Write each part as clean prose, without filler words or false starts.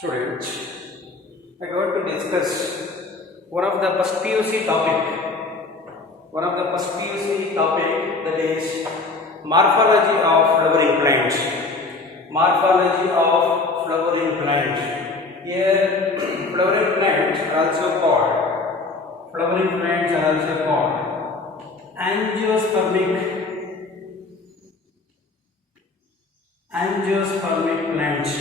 Students, I am going to discuss one of the first PUC topic. That is morphology of flowering plants. Morphology of flowering plants. Here, flowering plants are also called angiospermic plants.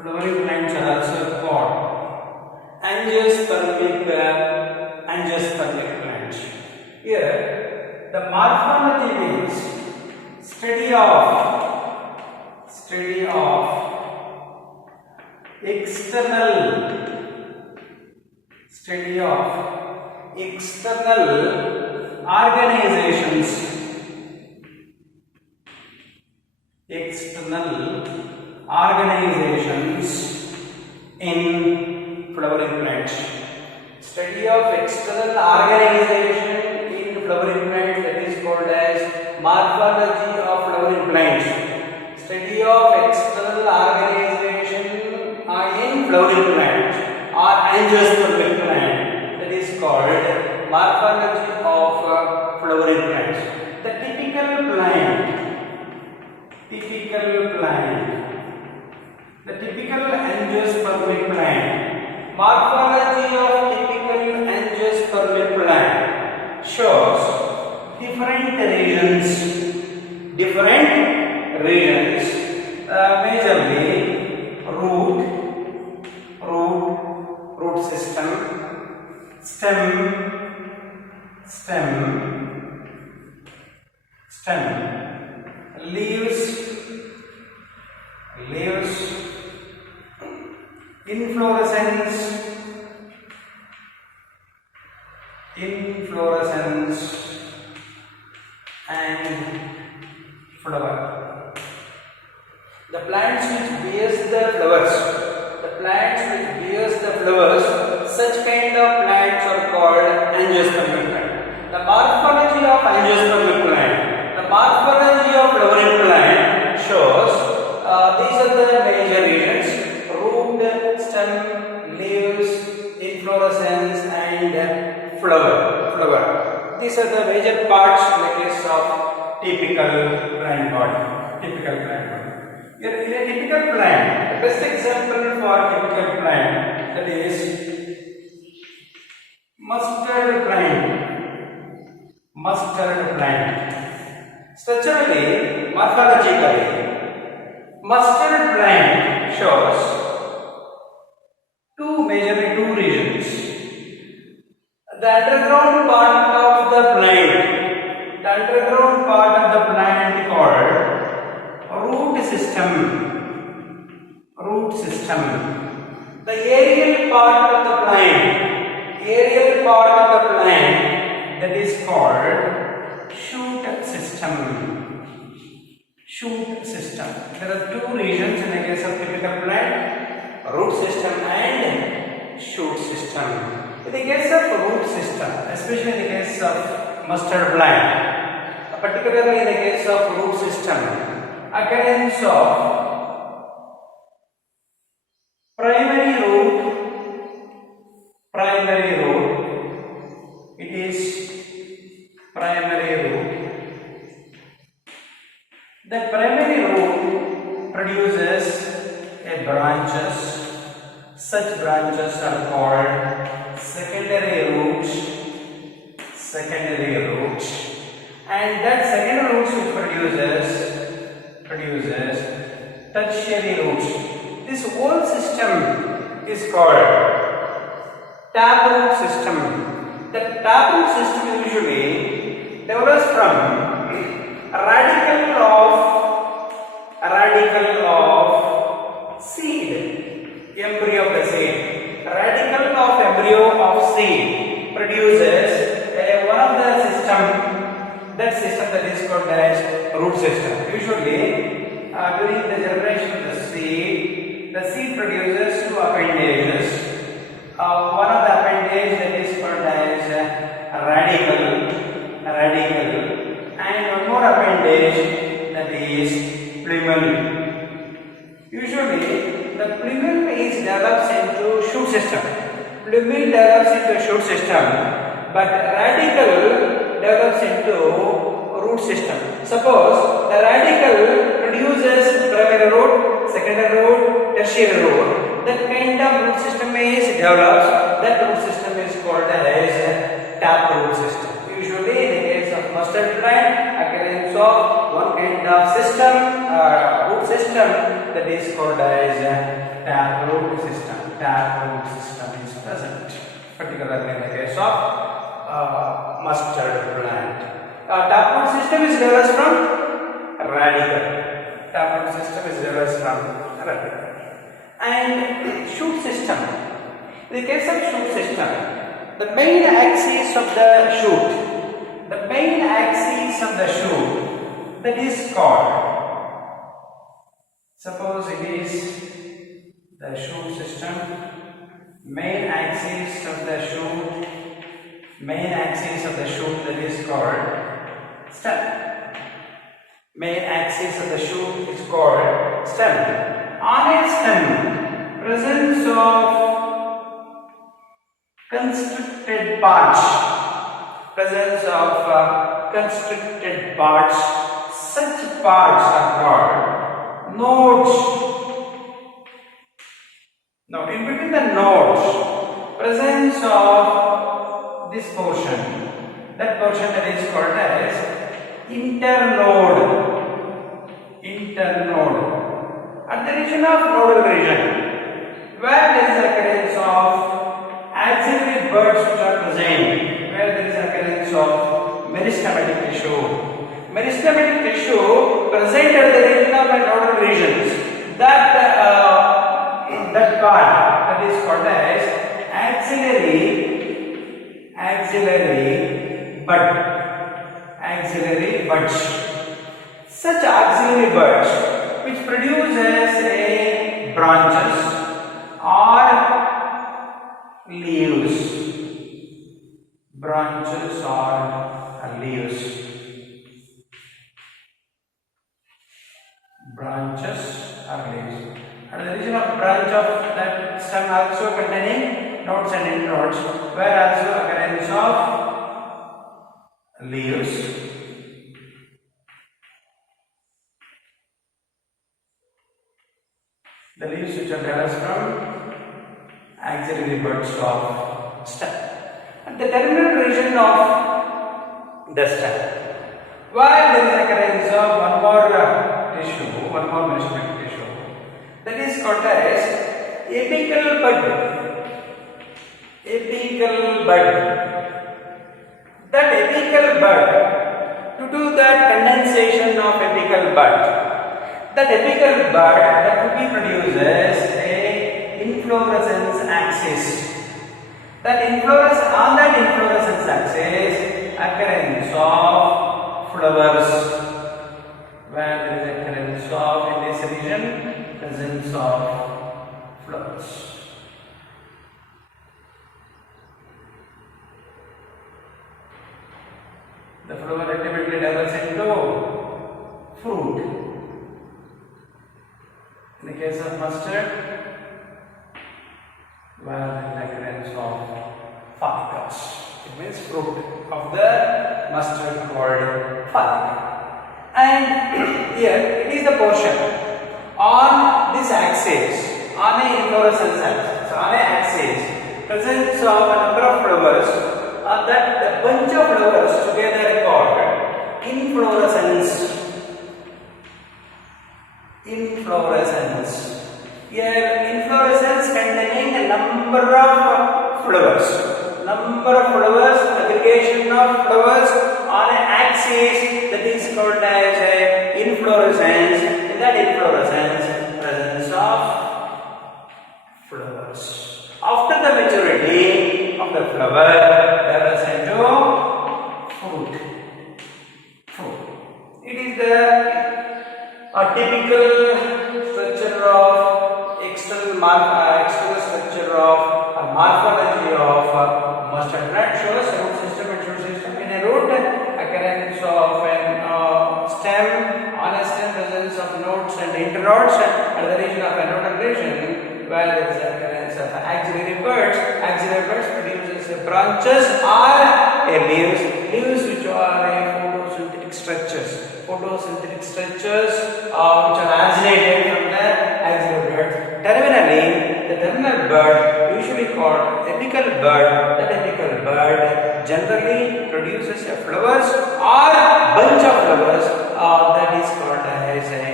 Flowering plants are also called angiospermic plants. Here, the morphology means study of external organizations. In flowering plants. Study of external organization in flowering plants, that is called as morphology of flowering plants. Study of external organization in flowering plants or angiospermic plant, that is called morphology of flowering plants. The typical angiospermic plant. Morphology of typical angiospermic plant shows different regions, majorly root system, stem, leaves, inflorescence, and flower. The plants which bears the flowers, such kind of plants are called angiospermic plant. The morphology of angiospermic plant, the morphology of flowering plant shows these are the major regions: root, stem, leaves, inflorescence, and flower. These are the major parts in the case of typical plant body. In a typical plant, the best example for typical plant, that is mustard plant. Structurally, morphologically, mustard plant shows two regions. The underground part of the plant called root system. The aerial part of the plant, that is called shoot system. There are two regions in the case of typical plant: root system and shoot system. In the case of root system, especially in the case of mustard plant, particularly in the case of root system, occurrence of primary root, it is primary root. The primary root produces branches. Such branches are called secondary roots, and that secondary roots which produces tertiary roots. This whole system is called taproot system. The taproot system usually develops from a radical of seed, embryo of the seed. Radical of embryo of seed produces one of the system. That system that is called as root system. Usually, during the generation of the seed produces two appendages. One of the appendage that is called as radical, and one more appendage that is plumule. Usually Usually, the plumule is develops into shoot system. Plumule develops into shoot system, but radical develops into root system. Suppose the radical produces primary root, secondary root, tertiary root. That kind of root system is develops. That root system is called as tap root system. Usually, in the case of mustard plant, occurrence of one kind of system, root system, that is called as tap root system. Tap root system is present, particularly in the case of mustard plant. Tap root system is developed from radical. Tap root system is developed from radical. And shoot system. In the case of shoot system, the main axis of the shoot, that is called, suppose it is the shoot system, main axis of the shoot, that is called stem. Main axis of the shoot is called stem. On a stem, presence of constricted parts, such parts are called nodes. Now, in between the nodes, presence of this portion, that is called as internode. At the region of nodal region, where there is occurrence of axillary buds which are present, where there is occurrence of meristematic tissue present at the region of the nodal regions, that part, that is called as axillary buds. Such axillary buds which produces a branches or leaves. And the region of branch of that stem also containing nodes and internodes, where also occurrence of leaves. The leaves which are developed from axillary buds of stem. At the terminal region of the stem, while there is occurrence of one more meristematic tissue, that is called as apical bud. That apical bud, to do that condensation of apical bud, that apical bud that would be produces a inflorescence axis. On that inflorescence axis, occurrence of flowers, where there is occurrence of, in this region, presence of flowers. The flower ultimately develops into fruit. In the case of mustard, where there is occurrence of follicles, it means fruit of the mustard called follicle. And here it is the portion on this axis, on a inflorescence axis, presence of a number of flowers, that the bunch of flowers together called inflorescence. Here inflorescence containing a number of flowers. Aggregation of flowers on an axis, that is called as a inflorescence. In that inflorescence, presence of flowers. After the maturity of the flower, develops into fruit. It is the typical structure of external structure of morphology of mustard plant. Shows root system and shoot system. In a root, occurrence of a stem, on a stem presence of nodes and internodes, and the region of a nodal where there is occurrence of axillary buds. Axillary buds produces branches or leaves, leaves which are photosynthetic structures. Photosynthetic structures which are originated from the axillary buds. Terminally, the terminal bud, usually called apical bud, that apical bud generally produces a flowers or bunch of flowers that is called as a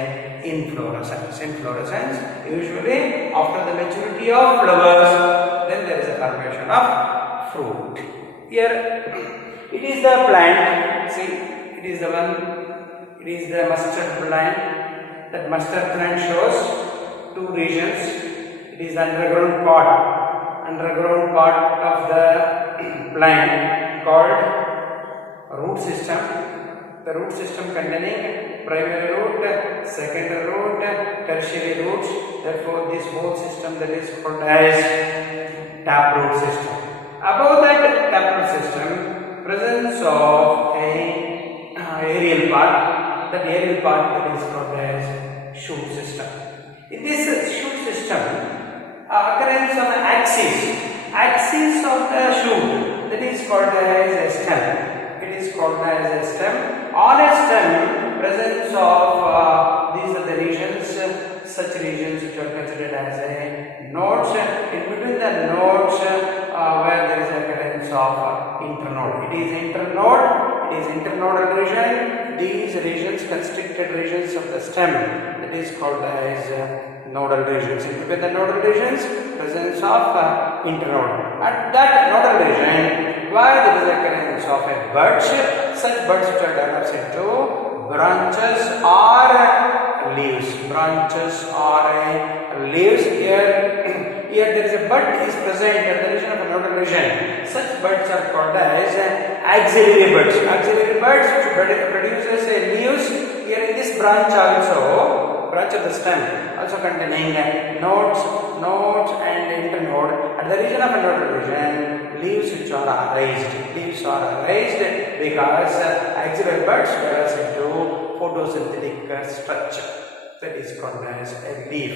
inflorescence. Inflorescence, usually after the maturity of flowers, then there is a formation of fruit. Here it is the plant, see, it is the one, it is the mustard plant. That mustard plant shows two regions. It is the underground part of the plant called root system. The root system containing primary root, secondary root, tertiary roots. Therefore, this whole system that is called as taproot system. Above that taproot system, presence of a aerial part. That aerial part that is called as shoot system. In this shoot system, occurrence of axis of the shoot, that is called as a stem. It is called as a stem. On a stem, presence of these are the regions, such regions which are considered as a nodes. In between the nodes, where there is occurrence of internode. It is internode. It is internodal region. These regions, constricted regions of the stem, that is called as nodal regions. In between the nodal regions, presence of internode. At that nodal region, where there is occurrence of a bud, such buds which are developed into branches or leaves. Branches or leaves. Here there is a bud is present at the region of a nodal region. Such buds are called as axillary buds. Axillary buds which produces a leaves. Here in this branch also, branch of the stem, also containing nodes and internode. At the region of a nodal region, leaves which are raised. Leaves are raised because axillary buds develops into photosynthetic structure. That is called as a leaf.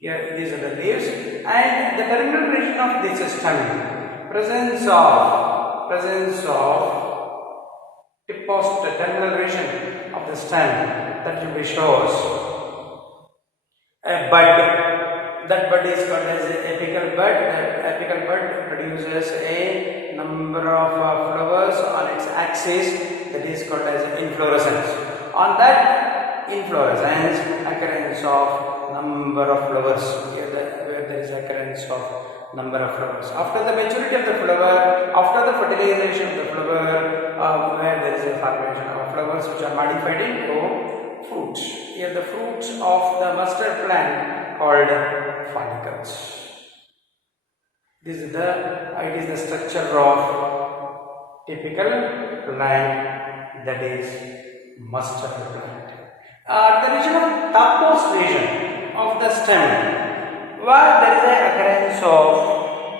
Here these are the leaves, and the terminal region of this stem, presence of the terminal region of the stem, that will be shows a bud. That bud is called as an apical bud. That apical bud produces a number of flowers on its axis, that is called as inflorescence. On that inflorescence, occurrence of number of flowers. Here where there is occurrence of number of flowers. After the maturity of the flower, after the fertilization of the flower, where there is a formation of flowers which are modified into fruits. Here the fruits of the mustard plant called follicles. This is it is the structure of typical plant, that is mustard plant. The region of topmost region of the stem, where there is an occurrence of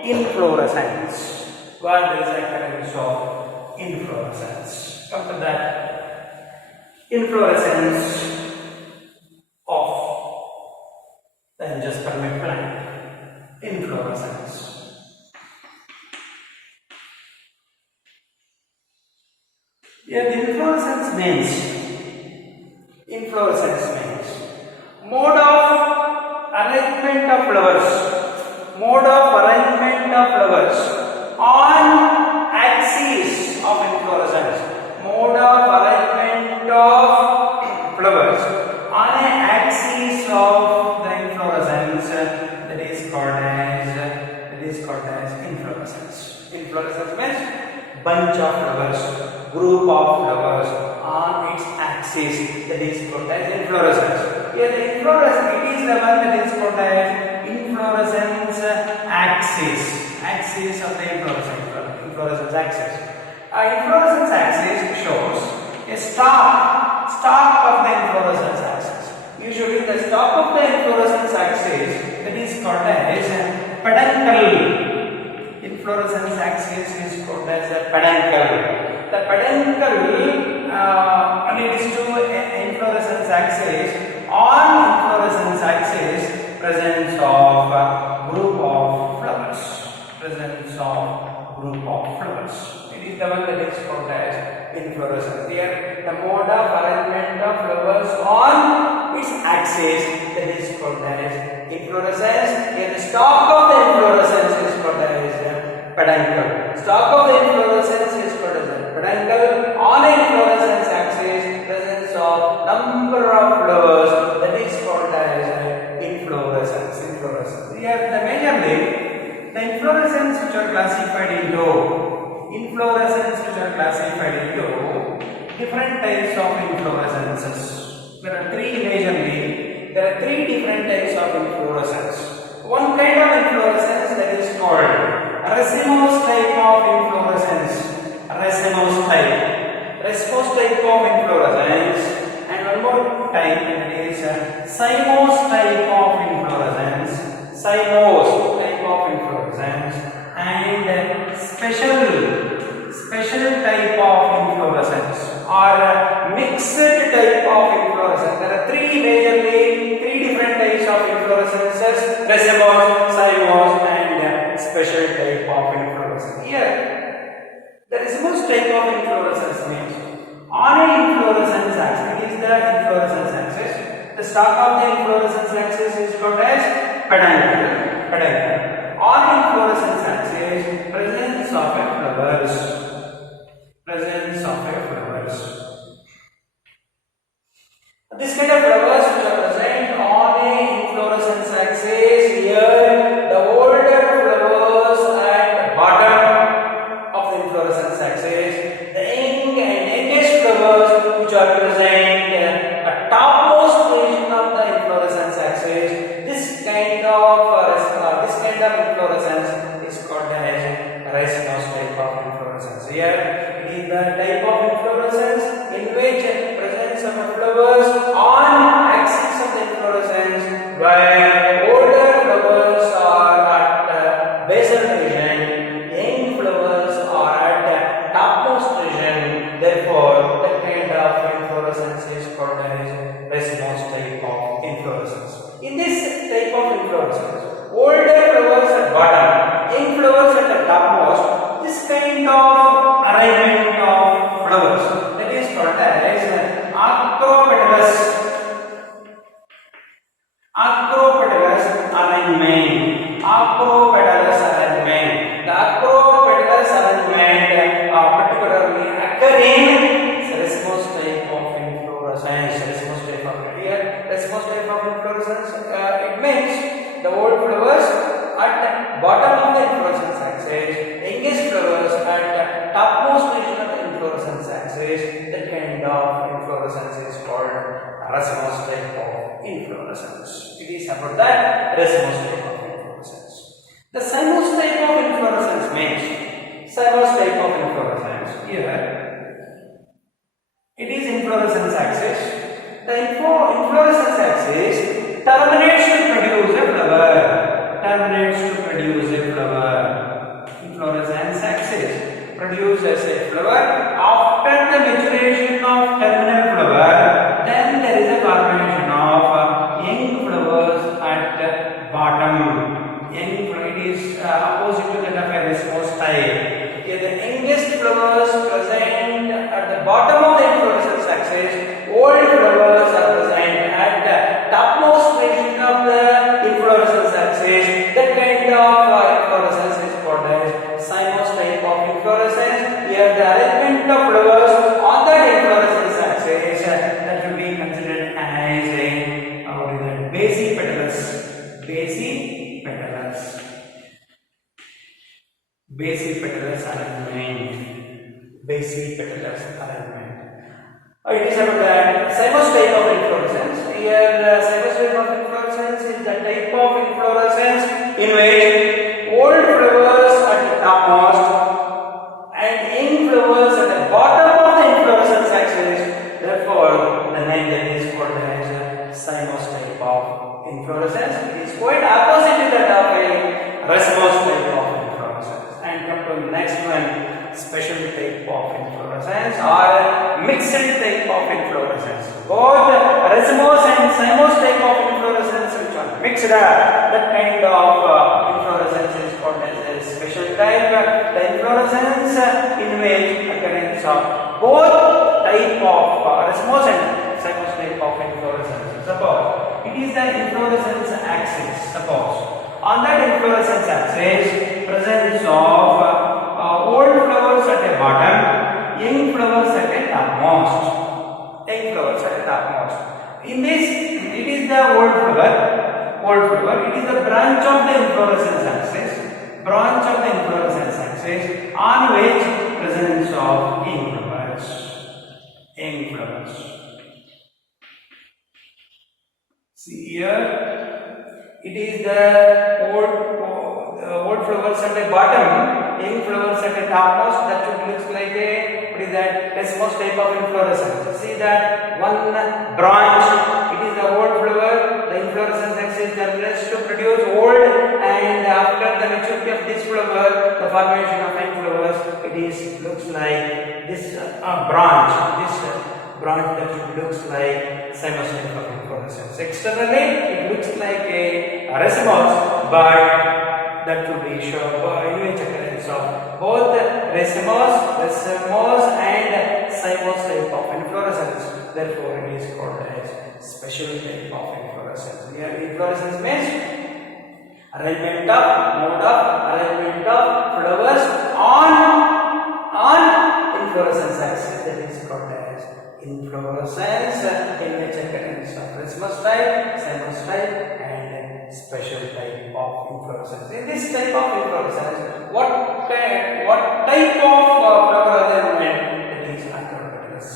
inflorescence. Where there is an occurrence of inflorescence. Come to that inflorescence of the angiospermic plant. Inflorescence. Here the inflorescence means mode of arrangement of flowers. Mode of arrangement of flowers on axis of inflorescence. Mode of arrangement of flowers on an axis of the inflorescence, that is called as inflorescence. Inflorescence means bunch of flowers, group of flowers on its axis, that is called as inflorescence. Here the inflorescence, it is the one that is called as inflorescence axis. Axis of the inflorescence axis. Inflorescence axis shows a stalk of the inflorescence axis. Usually the stalk of the inflorescence axis, that is called as peduncle. Inflorescence axis is called as a peduncle. The peduncle leads to inflorescence axis. On inflorescence axis, presence of group of flowers. It is the one that is called as inflorescence. Here, the mode of arrangement of flowers on its axis, that is called as inflorescence. Here, the stalk of the inflorescence is called as peduncle. Stalk of the inflorescence is called as peduncle. On the inflorescence axis, presence of number of flowers, that is called as inflorescence. Here, the majorly the inflorescence which are classified into different types of inflorescences. There are three different types of inflorescence. One kind of inflorescence that is called racemose type of inflorescence. Racemose type of inflorescence, and one more type that is cymose type of inflorescence. And special type of inflorescence or mixed type of inflorescence. There are three different types of inflorescences: racemose, cymose, and special type of inflorescence. Here, the racemose type of inflorescence means on an inflorescence axis, it is the inflorescence axis. The stalk of the inflorescence axis is called as peduncle. On inflorescence axis, presence of flowers. This kind of flowers which are present on a inflorescence axis. Here, the older flowers at the bottom of the inflorescence axis, the youngest flowers which are present at topmost position of the inflorescence axis. This kind of inflorescence is called as racemose type of inflorescence. Here, it is the type of inflorescence in which presence of flowers on axis of the inflorescence, where older flowers are at basal region, young flowers are at topmost region. Therefore, that kind of inflorescence is called as racemose type of inflorescence. In this type of inflorescence, older flowers at bottom, young flowers at the topmost. This kind of arrangement of flowers, that is called as acropetalous arrangement. The acropetalous arrangement particularly occur in racemose type of inflorescence. Racemose type of inflorescence, it means the old flowers at the bottom of the inflorescence axis, youngest flowers at the topmost region of the inflorescence axis. That kind of inflorescence is called racemose type of inflorescence. It is about that racemose type of inflorescence. The cymose type of inflorescence means here it is inflorescence axis. The inflorescence axis terminates to produce a flower. Inflorescence axis produces a flower. After the maturation of terminal flower, then there is a formation of young flowers at the bottom. It is opposite to that of a racemose type. Here the youngest flowers present at the bottom of the inflorescence axis. Old flowers are present at the topmost region of the inflorescence axis. That kind of inflorescence is called as cymose type of inflorescence. Here the arrangement of flowers on the inflorescence axis that should be considered as a basipetalous arrangement. It is about the cymose type of inflorescence. Here, cymose type of inflorescence is the type of inflorescence in which old flowers at the topmost and young flowers at the bottom of the inflorescence axis. Therefore, the name that is called as cymose type of inflorescence. It is quite opposite to that of a racemose type of inflorescence. And come to the next one, special type of inflorescence or mixed type of inflorescence. Both racemose and cymose type of inflorescence which are mixed, that kind of inflorescence is called as a special type, the inflorescence in which occurrence of both type of racemose and cymose type of inflorescence. Suppose it is the inflorescence axis. Suppose on that inflorescence axis, presence of old flowers at the bottom, young flowers at the topmost. Young flowers at the topmost. In this, it is the old flower. Old flower. It is the branch of the inflorescence axis. Branch of the inflorescence axis on which presence of young flowers. Young flowers. See here, it is the old flowers at the bottom, young flowers at the topmost. That should look like a, what is that, racemose type of inflorescence. See that one branch, it is the old flower, the inflorescence axis develops to produce old, and after the maturity of this flower, the formation of young flowers, it is looks like this branch, that looks like cymose type of inflorescence. Externally, it looks like a racemose, but that would be shown in which occurrence of both racemose and cymose type of inflorescence. Therefore, it is called as special type of inflorescence. Here, inflorescence means arrangement of mode of arrangement of flowers on inflorescence axis. That is called as inflorescence, in which occurrence of racemose type, cymose type, and special type of inflorescence. In this type of inflorescence, what type of flower arrangement? That is acrobatus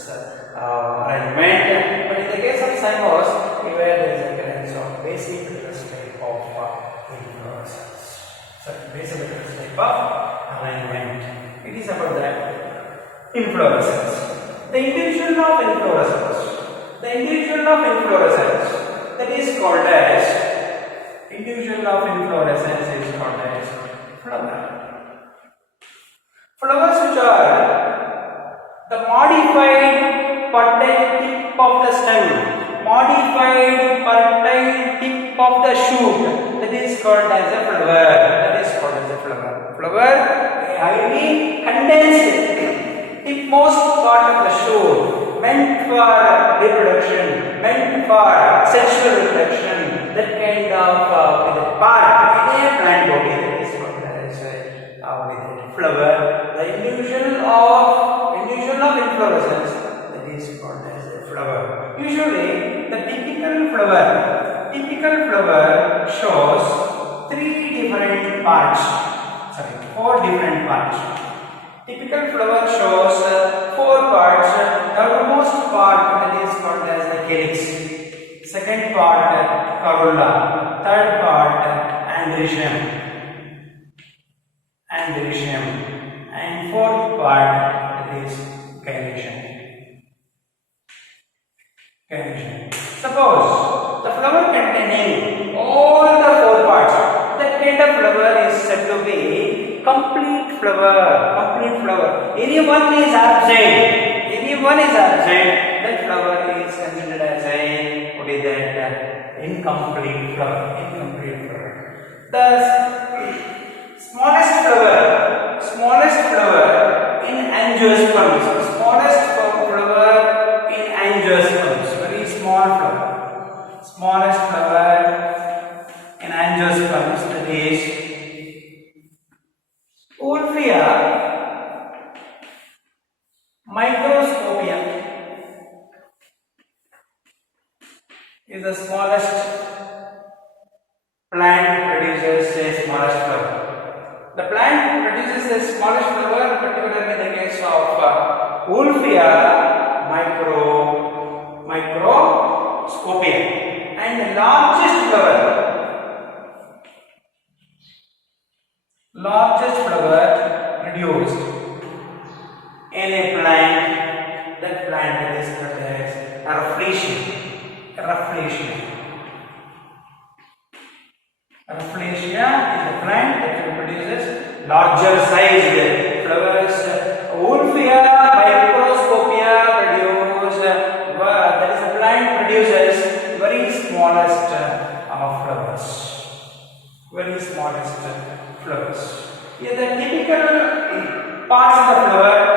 arrangement. But in the case of cymose, where there is occurrence of basipetalous type of inflorescence. So basipetalous type of arrangement. It is about that inflorescence. The individual of inflorescence. The individual of inflorescence, that is called as individual of inflorescence is called as flower. Flowers which are the modified fertile tip of the stem, modified fertile tip of the shoot, that is called as a flower. That is called as a flower. Flower, highly condensed tipmost part of the shoot, meant for reproduction, meant for sexual reproduction. That kind of part in a plant body, that is called as a flower. The individual of inflorescence, that is called as a flower. Usually, the typical flower shows four different parts. Typical flower shows four parts. The outermost part, that is called as the calyx. Second part, corolla. Third part, androecium. And fourth part, that is chylation. Suppose the flower containing all the four parts, that kind of flower is said to be complete flower. Any one is absent, that flower is considered as a, what is that, incomplete flower. The smallest flower in angiosperms, very small flower, smallest flower in angiosperms, that is Wolfia microscopium is the smallest plant produces a smallest flower. The plant produces the smallest flower, particularly in the case of Wolfia microscopium, and the largest flower produced in a plant, that plant is called as rafflesia. Rafflesia is a plant that produces larger sized flowers. Wolfia microscopia that is a plant produces very smallest flowers. Here the typical parts of the flower